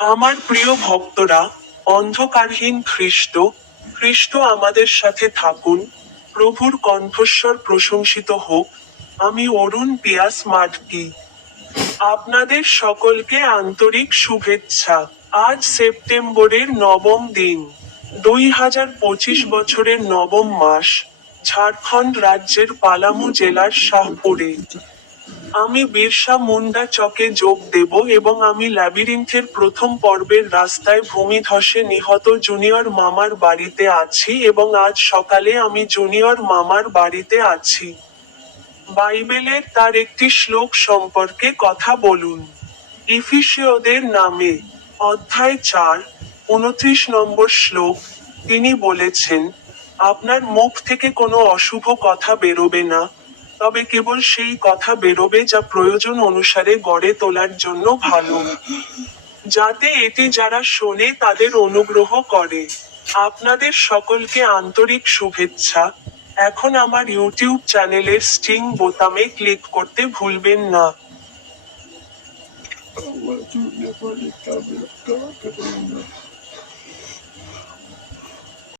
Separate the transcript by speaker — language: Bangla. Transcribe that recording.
Speaker 1: আমার প্রিয় ভক্তরা, অন্ধকারহীন খ্রিস্ট খ্রিস্ট আমাদের সাথে থাকুন, প্রভুর কণ্ঠস্বর প্রশংসিত হোক, আমি অরুণ পিয়াস মাটকি আপনাদের সকলকে আন্তরিক শুভেচ্ছা। আজ সেপ্টেম্বরের নবম দিন দুই হাজার পঁচিশ বছরের নবম মাস, ঝাড়খণ্ড রাজ্যের পালামু জেলার শাহপুরে। আমি বিরসা মুন্ডা চকে যোগ দেব এবং আমি ল্যাবিরিন্থের প্রথম পর্বের রাস্তায় ভূমিধসে নিহত জুনিয়র মামার বাড়িতে আছি এবং আজ সকালে আমি জুনিয়র মামার বাড়িতে আছি। বাইবেলের তার একটি শ্লোক সম্পর্কে কথা বলুন। ইফিসীয়দের নামে, অধ্যায় চার, উনত্রিশ নম্বর শ্লোক, তিনি বলেছেন, আপনার মুখ থেকে কোনো অশুভ কথা বেরোবে না। তবে কেবল সেই কথা বেরোবে যা প্রয়োজন অনুসারে গড়ে তোলার জন্য ভালো। যাতে এটি যারা শোনে তাদের অনুগ্রহ করে। আপনাদের সকলকে আন্তরিক শুভেচ্ছা। এখন আমার ইউটিউব চ্যানেলের স্টিং বোতামে ক্লিক করতে ভুলবেন না।